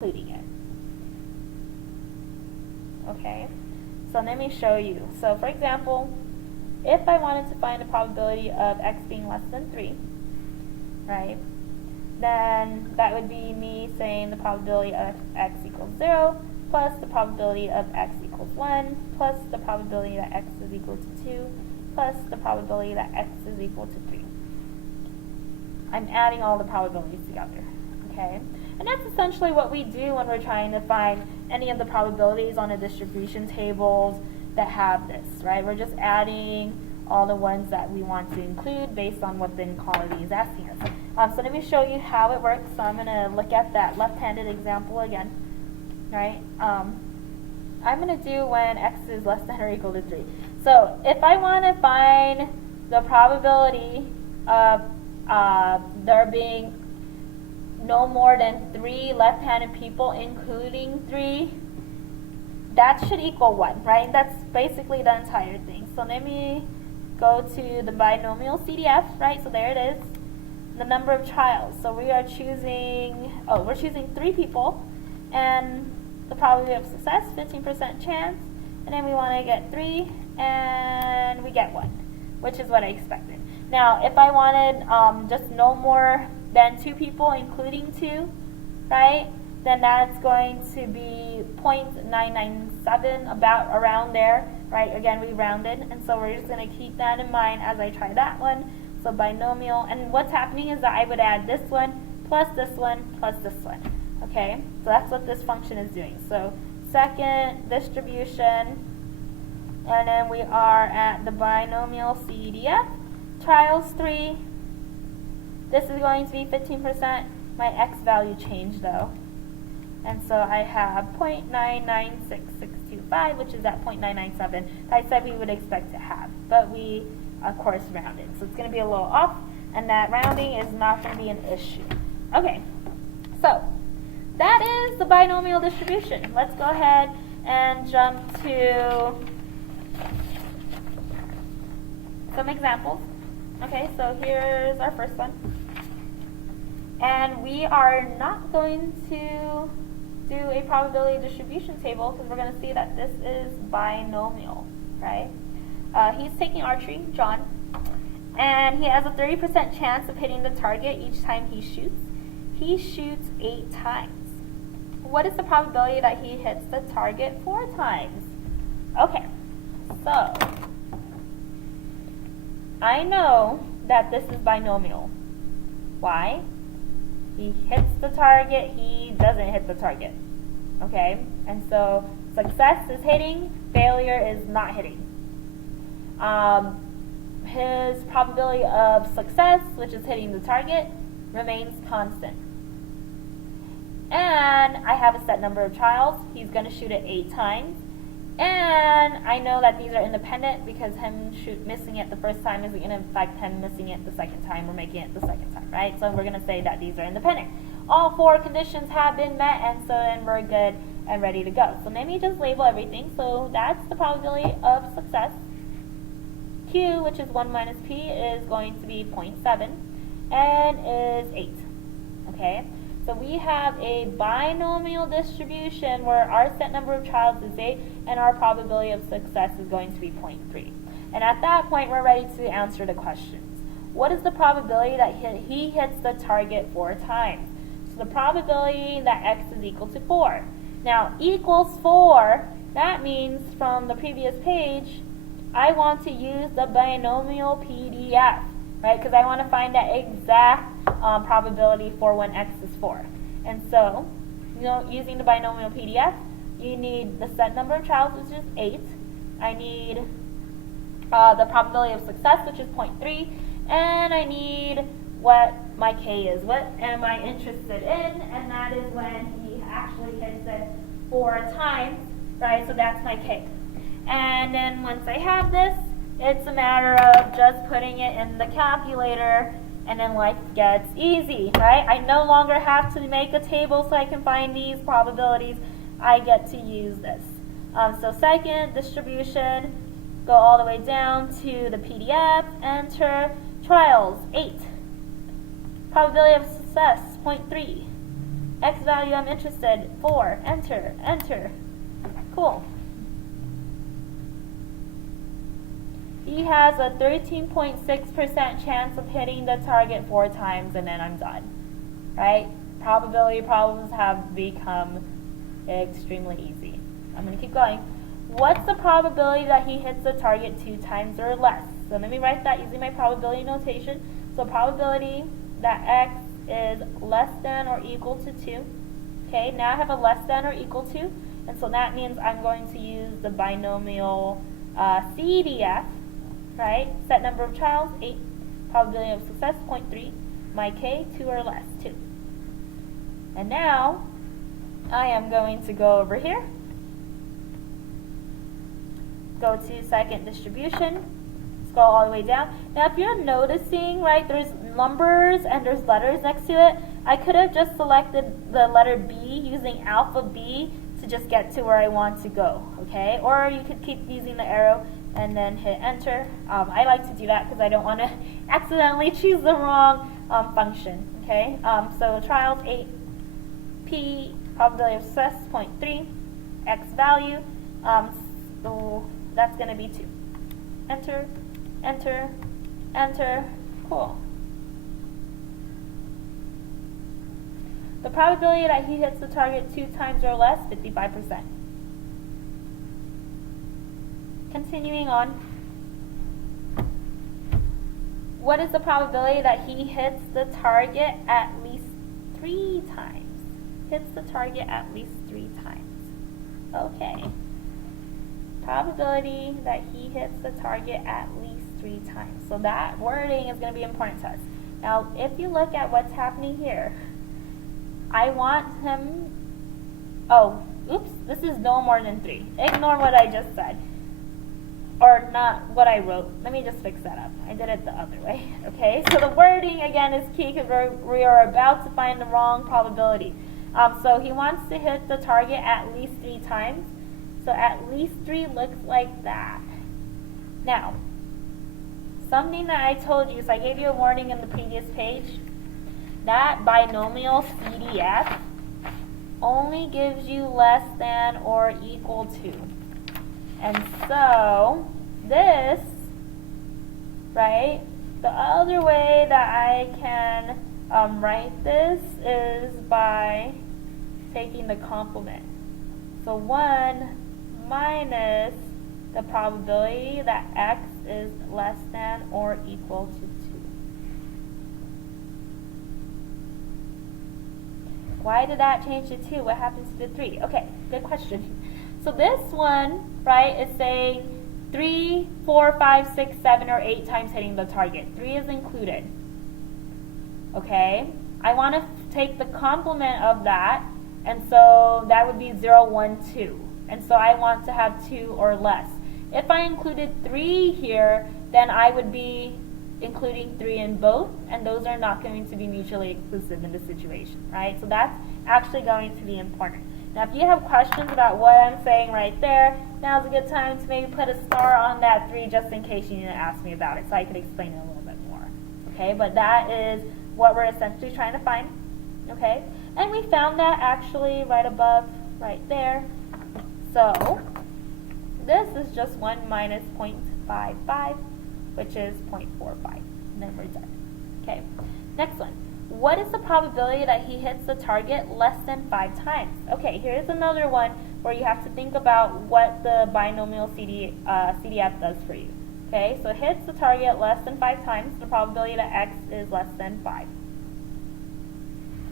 including it. Okay, so let me show you. So for example, if I wanted to find the probability of x being less than 3, right, then that would be me saying the probability of x equals 0 plus the probability of x equals 1 plus the probability that x is equal to 2 plus the probability that x is equal to 3. I'm adding all the probabilities together, okay? And that's essentially what we do when we're trying to find any of the probabilities on a distribution tables that have this, right? We're just adding all the ones that we want to include based on what the inequality is asking us. So let me show you how it works. So I'm going to look at that left-handed example again, right? I'm going to do when x is less than or equal to 3. So if I want to find the probability of there being no more than 3 left-handed people, including 3, that should equal 1, right? That's basically the entire thing. So let me go to the binomial CDF, right? So there it is, the number of trials. So we are choosing, we're choosing 3 people, and the probability of success, 15% chance, and then we want to get 3, and we get 1, which is what I expected. Now, if I wanted just no more than 2 people, including 2, right, then that's going to be 0.997, about around there, right? Again, we rounded, and so we're just going to keep that in mind as I try that one. So binomial, and what's happening is that I would add this one, plus this one, plus this one, okay? So that's what this function is doing. So second distribution, and then we are at the binomial CDF, trials 3. This is going to be 15%. My x value changed though. And so I have 0.996625, which is at 0.997. I said we would expect to have, but we, of course, rounded. So it's going to be a little off, and that rounding is not going to be an issue. Okay, so that is the binomial distribution. Let's go ahead and jump to some examples. Okay, so here's our first one. And we are not going to do a probability distribution table because we're going to see that this is binomial, right? He's taking archery, John, and he has a 30% chance of hitting the target each time he shoots. He shoots 8 times. What is the probability that he hits the target 4 times? Okay, so I know that this is binomial. Why? He hits the target, he doesn't hit the target. Okay? And so success is hitting, failure is not hitting. His probability of success, which is hitting the target, remains constant. And I have a set number of trials. He's going to shoot it 8 times. And I know that these are independent because him missing it the first time isn't going to affect him missing it the second time or making it the second time, right? So we're going to say that these are independent. All 4 conditions have been met, and so then we're good and ready to go. So let me just label everything. So that's the probability of success. Q, which is 1 minus P, is going to be 0.7 and is 8. Okay? So we have a binomial distribution where our set number of trials is 8 and our probability of success is going to be 0.3. And at that point, we're ready to answer the questions. What is the probability that he hits the target 4 times? So the probability that x is equal to 4. Now, equals 4, that means from the previous page, I want to use the binomial PDF, right? Because I want to find that exact probability for when x is 4. And so, using the binomial PDF, you need the set number of trials, which is 8. I need the probability of success, which is 0.3. And I need what my k is. What am I interested in? And that is when he actually hits it 4 times, right? So that's my k. And then once I have this, it's a matter of just putting it in the calculator, and then life gets easy, right? I no longer have to make a table so I can find these probabilities. I get to use this. So second distribution, go all the way down to the PDF, enter trials, 8. Probability of success, 0.3. X value I'm interested, 4, enter, enter. Cool. He has a 13.6% chance of hitting the target 4 times, and then I'm done. Right? Probability problems have become extremely easy. I'm going to keep going. What's the probability that he hits the target 2 times or less? So let me write that using my probability notation. So probability that X is less than or equal to 2. Okay, now I have a less than or equal to, and so that means I'm going to use the binomial CDF, right? Set number of trials, 8. Probability of success, 0.3. My K, 2 or less, 2. And now, I am going to go over here, go to second distribution, scroll all the way down. Now if you're noticing, right, there's numbers and there's letters next to it, I could have just selected the letter B using alpha B to just get to where I want to go, okay? Or you could keep using the arrow and then hit enter. I like to do that because I don't want to accidentally choose the wrong function, okay? So trials 8, P, probability of success 0.3, X value, so that's going to be 2. Enter, enter, enter, cool. The probability that he hits the target 2 times or less, 55%. Continuing on. What is the probability that he hits the target at least 3 times? Hits the target at least 3 times. Okay. Probability that he hits the target at least 3 times. So that wording is going to be important to us. Now, if you look at what's happening here, I want him, oh, oops, this is no more than 3. Ignore what I just said. Or not what I wrote. Let me just fix that up. I did it the other way. Okay, so the wording again is key because we are about to find the wrong probability. So he wants to hit the target at least 3 times. So at least 3 looks like that. Now, something that I told you, so I gave you a warning in the previous page, that binomial CDF only gives you less than or equal to. And so this, right, the other way that I can write this is by taking the complement. So 1 minus the probability that X is less than or equal to 2. Why did that change to 2? What happens to the 3? Okay, good question. So this one, right, is saying 3, 4, 5, 6, 7, or 8 times hitting the target. 3 is included. Okay? I want to take the complement of that, and so that would be 0, 1, 2. And so I want to have 2 or less. If I included 3 here, then I would be including 3 in both, and those are not going to be mutually exclusive in this situation, right? So that's actually going to be important. Now, if you have questions about what I'm saying right there, now's a good time to maybe put a star on that 3 just in case you need to ask me about it, so I could explain it a little bit more. Okay, but that is what we're essentially trying to find. Okay, and we found that actually right above, right there. So this is just 1 minus 0.55, which is 0.45. And then we're done. Okay, next one. What is the probability that he hits the target less than 5 times? Okay, here's another one where you have to think about what the binomial CDF does for you. Okay, so hits the target less than 5 times, the probability that X is less than 5.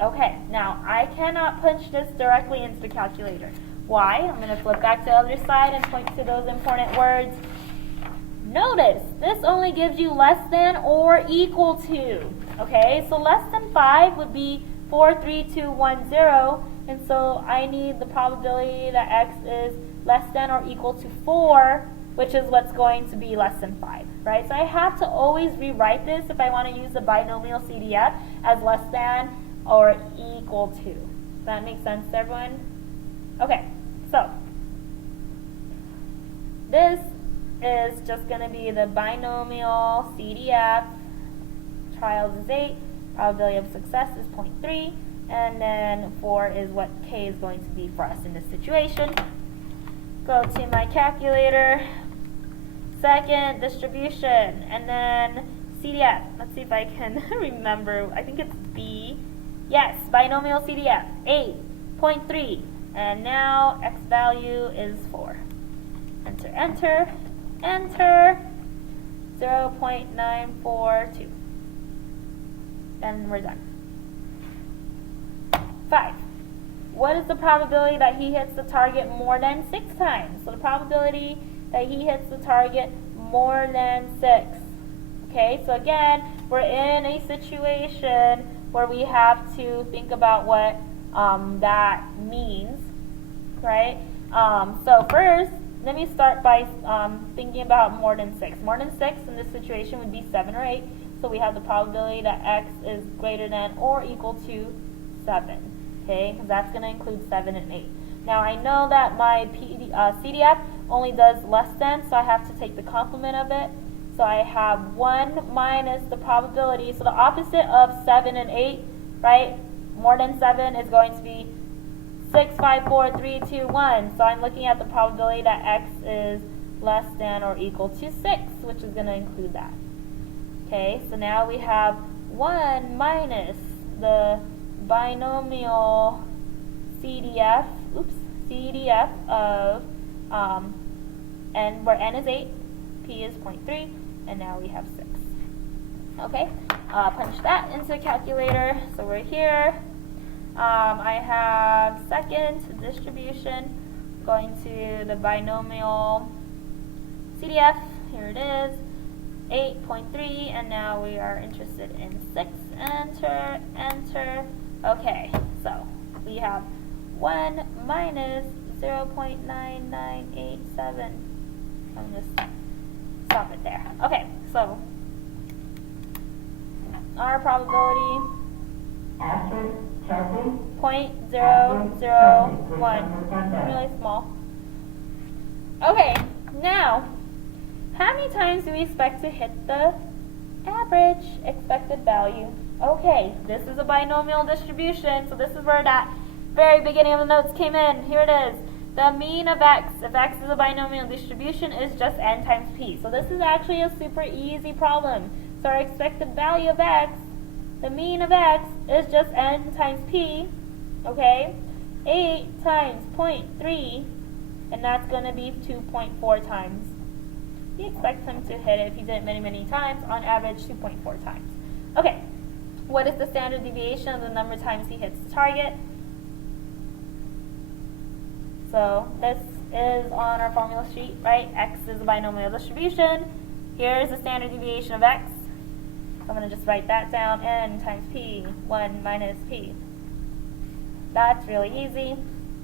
Okay, now I cannot punch this directly into the calculator. Why? I'm going to flip back to the other side and point to those important words. Notice, this only gives you less than or equal to. Okay, so less than 5 would be 4, 3, 2, 1, 0. And so I need the probability that X is less than or equal to 4, which is what's going to be less than 5. Right? So I have to always rewrite this if I want to use the binomial CDF as less than or equal to. Does that make sense to everyone? Okay, so this is just going to be the binomial CDF. Trials is 8. Probability of success is 0.3. And then 4 is what k is going to be for us in this situation. Go to my calculator, second distribution, and then CDF. Let's see if I can remember. I think it's B. Yes, binomial CDF, 8.3. And now x value is 4. Enter, enter, enter, 0.942. And we're done. 5. What is the probability that he hits the target more than 6 times? So the probability that he hits the target more than 6. Okay, so again, we're in a situation where we have to think about what that means, right? So first, let me start by thinking about more than 6. More than 6 in this situation would be 7 or 8. So we have the probability that x is greater than or equal to 7. Okay, because that's going to include 7 and 8. Now I know that my CDF only does less than, so I have to take the complement of it. So I have 1 minus the probability. So the opposite of 7 and 8, right? More than 7 is going to be 6, 5, 4, 3, 2, 1. So I'm looking at the probability that x is less than or equal to 6, which is going to include that. Okay, so now we have 1 minus the binomial CDF of n, where n is 8, p is 0.3, and now we have 6. Okay, punch that into the calculator. So we're here. I have second distribution going to the binomial CDF. Here it is, 8.3, and now we are interested in 6. Enter, enter. Okay, so we have 1 minus 0.9987. I'm just stop it there. Okay, so our probability 0.001. Really small. Okay, now how many times do we expect to hit the average expected value? Okay, this is a binomial distribution, so this is where that very beginning of the notes came in. Here it is. The mean of x, if x is a binomial distribution, is just n times p. So this is actually a super easy problem. So our expected value of x, the mean of x, is just n times p, okay? 8 times 0.3, and that's going to be 2.4 times. We expect him to hit it if he did it many, many times, on average 2.4 times. Okay, what is the standard deviation of the number of times he hits the target? So this is on our formula sheet, right? X is a binomial distribution. Here's the standard deviation of x. So I'm going to just write that down, n times p, 1 minus p. That's really easy.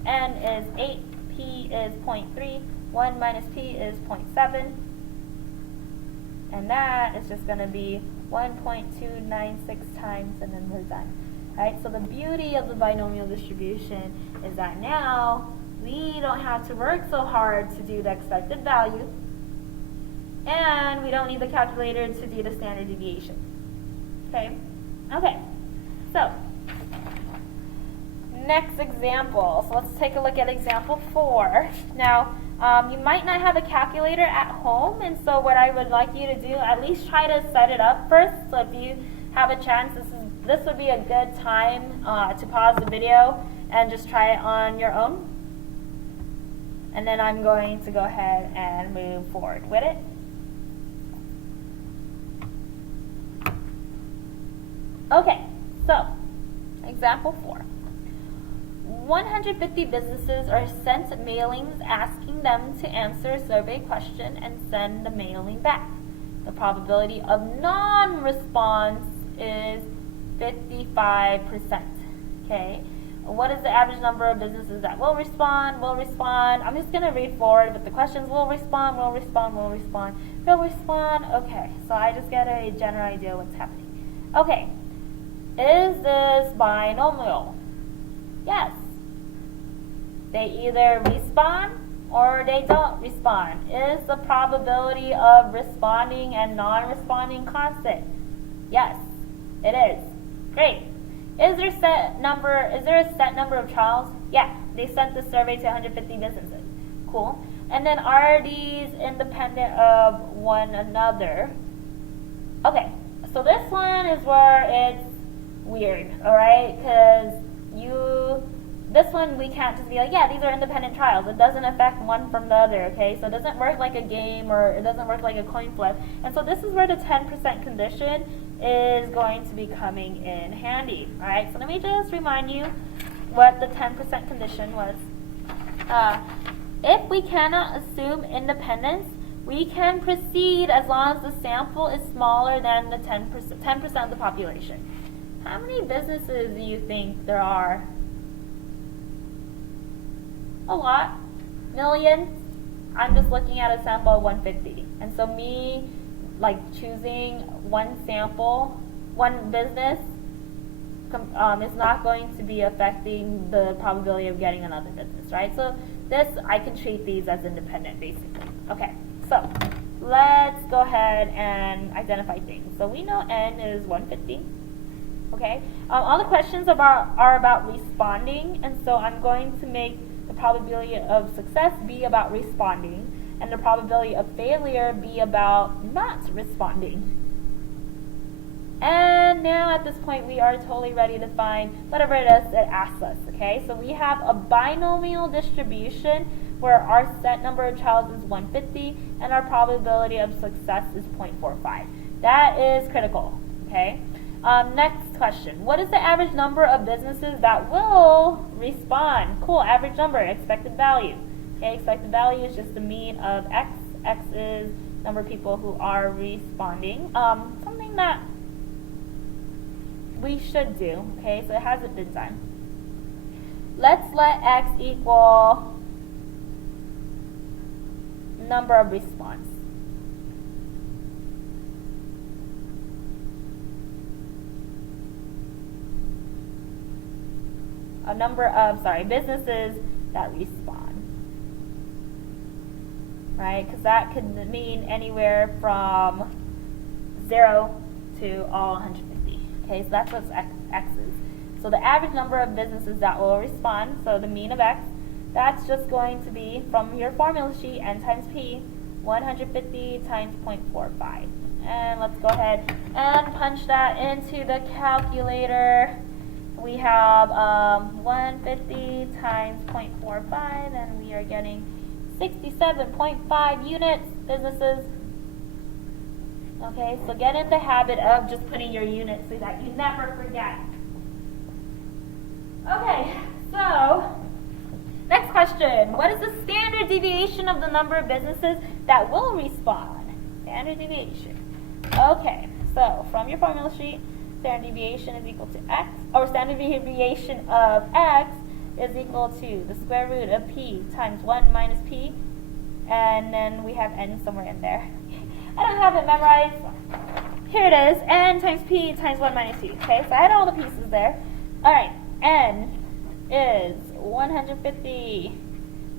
N is 8, p is 0.3, 1 minus p is 0.7. And that is just going to be 1.296 times, and then we're done. Right? So the beauty of the binomial distribution is that now we don't have to work so hard to do the expected value, and we don't need the calculator to do the standard deviation. Okay? Okay. So, next example. So let's take a look at example 4. Now, you might not have a calculator at home, and so what I would like you to do, at least try to set it up first. So if you have a chance, this would be a good time to pause the video and just try it on your own. And then I'm going to go ahead and move forward with it. Okay, so example 4. 150 businesses are sent mailings asking them to answer a survey question and send the mailing back. The probability of non-response is 55%. Okay, what is the average number of businesses that will respond? Will respond. I'm just going to read forward with the questions. Will respond, will respond, will respond, will respond. Okay, so I just get a general idea of what's happening. Okay, is this binomial? Yes. They either respond or they don't respond. Is the probability of responding and non-responding constant? Yes, it is. Great. Is there a set number of trials? Yeah, they sent the survey to 150 businesses. Cool. And then are these independent of one another? Okay, so this one is where it's weird, alright? Because this one we can't just be like, yeah, these are independent trials. It doesn't affect one from the other, okay? So it doesn't work like a game, or it doesn't work like a coin flip. And so this is where the 10% condition is going to be coming in handy, alright? So let me just remind you what the 10% condition was. If we cannot assume independence, we can proceed as long as the sample is smaller than the 10% of the population. How many businesses do you think there are? A lot. Millions. I'm just looking at a sample of 150. And so me, like, choosing one sample, one business, is not going to be affecting the probability of getting another business, right? So I can treat these as independent, basically. Okay, so let's go ahead and identify things. So we know N is 150. Okay, all the questions are about responding, and so I'm going to make the probability of success be about responding, and the probability of failure be about not responding. And now at this point we are totally ready to find whatever it is it asks us, okay? So we have a binomial distribution where our set number of trials is 150 and our probability of success is 0.45. That is critical, okay? Next question. What is the average number of businesses that will respond? Cool, average number, expected value. Okay, expected value is just the mean of X. X is number of people who are responding. Something that we should do, okay, so it hasn't been done. Let's let X equal number of response. A number of, businesses that respond. Right, because that could mean anywhere from 0 to all 150. Okay, so that's what X is. So the average number of businesses that will respond, so the mean of X, that's just going to be, from your formula sheet, N times P, 150 times 0.45. And let's go ahead and punch that into the calculator. We have 150 times 0.45, and we are getting 67.5 units, businesses. Okay, so get in the habit of just putting your units so that you never forget. Okay, so next question. What is the standard deviation of the number of businesses that will respond? Standard deviation. Okay, so from your formula sheet, standard deviation is equal to X, or standard deviation of X is equal to the square root of P times 1 minus P, and then we have N somewhere in there. I don't have it memorized. Here it is, N times P times 1 minus P. Okay, so I had all the pieces there. Alright, N is 150,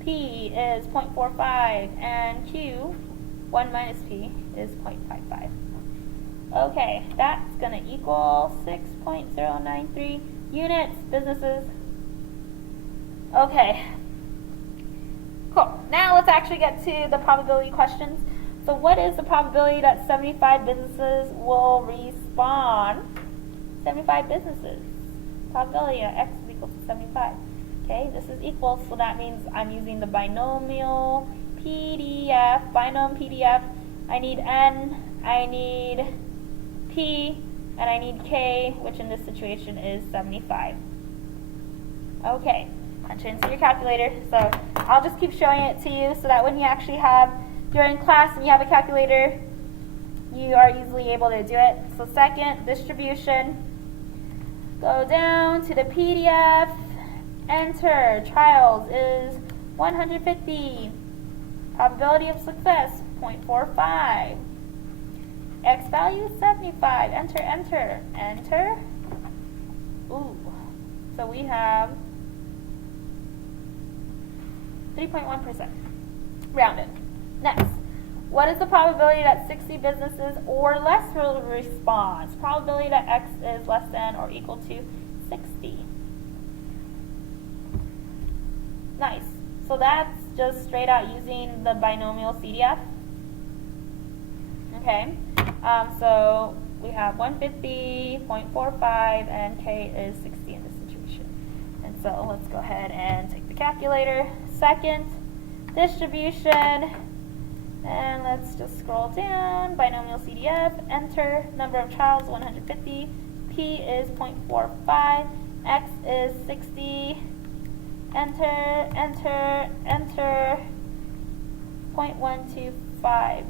P is 0.45, and Q, 1 minus P, is 0.55. Okay, that's going to equal 6.093 units, businesses. Okay, cool. Now let's actually get to the probability questions. So what is the probability that 75 businesses will respond? 75 businesses. Probability of X is equal to 75. Okay, this is equal, so that means I'm using the binomial PDF. Binom PDF. I need N, I need P, and I need K, which in this situation is 75. Okay, punch it into your calculator. So I'll just keep showing it to you so that when you actually have, you're in class and you have a calculator, you are easily able to do it. So second, distribution. Go down to the PDF, enter, trials is 150, probability of success 0.45, X value is 75, enter, enter, enter. Ooh, so we have 3.1%, rounded. Next, what is the probability that 60 businesses or less will respond? Probability that X is less than or equal to 60. Nice. So that's just straight out using the binomial CDF. Okay. So we have 150.45 and K is 60 in this situation. And so let's go ahead and take the calculator. Second distribution. And let's just scroll down. Binomial CDF. Enter. Number of child's 150. P is 0.45. X is 60. Enter, enter, enter. 0.125.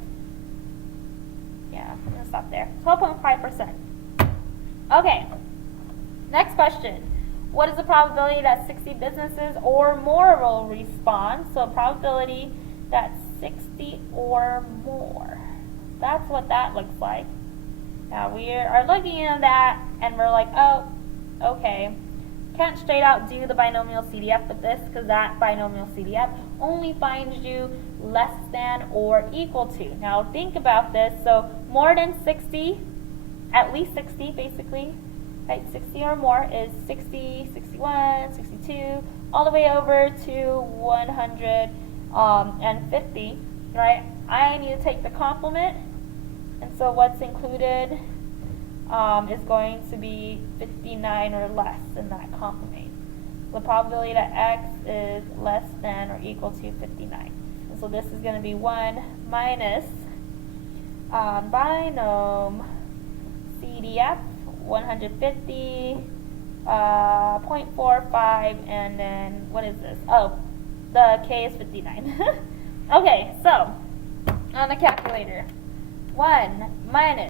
Yeah, I'm going to stop there. 12.5%. Okay. Next question. What is the probability that 60 businesses or more will respond? So probability that 60 or more. That's what that looks like. Now we are looking at that and we're like, oh, okay. Can't straight out do the binomial CDF with this because that binomial CDF only finds you less than or equal to. Now think about this. So more than 60, at least 60 basically, right? 60 or more is 60, 61, 62, all the way over to 150, right? I need to take the complement, and so what's included is going to be 59 or less in that complement. The probability that X is less than or equal to 59. And so this is going to be 1 minus binom CDF 150, 0.45, and then what is this? Oh, the K is 59. Okay, so on the calculator, 1 minus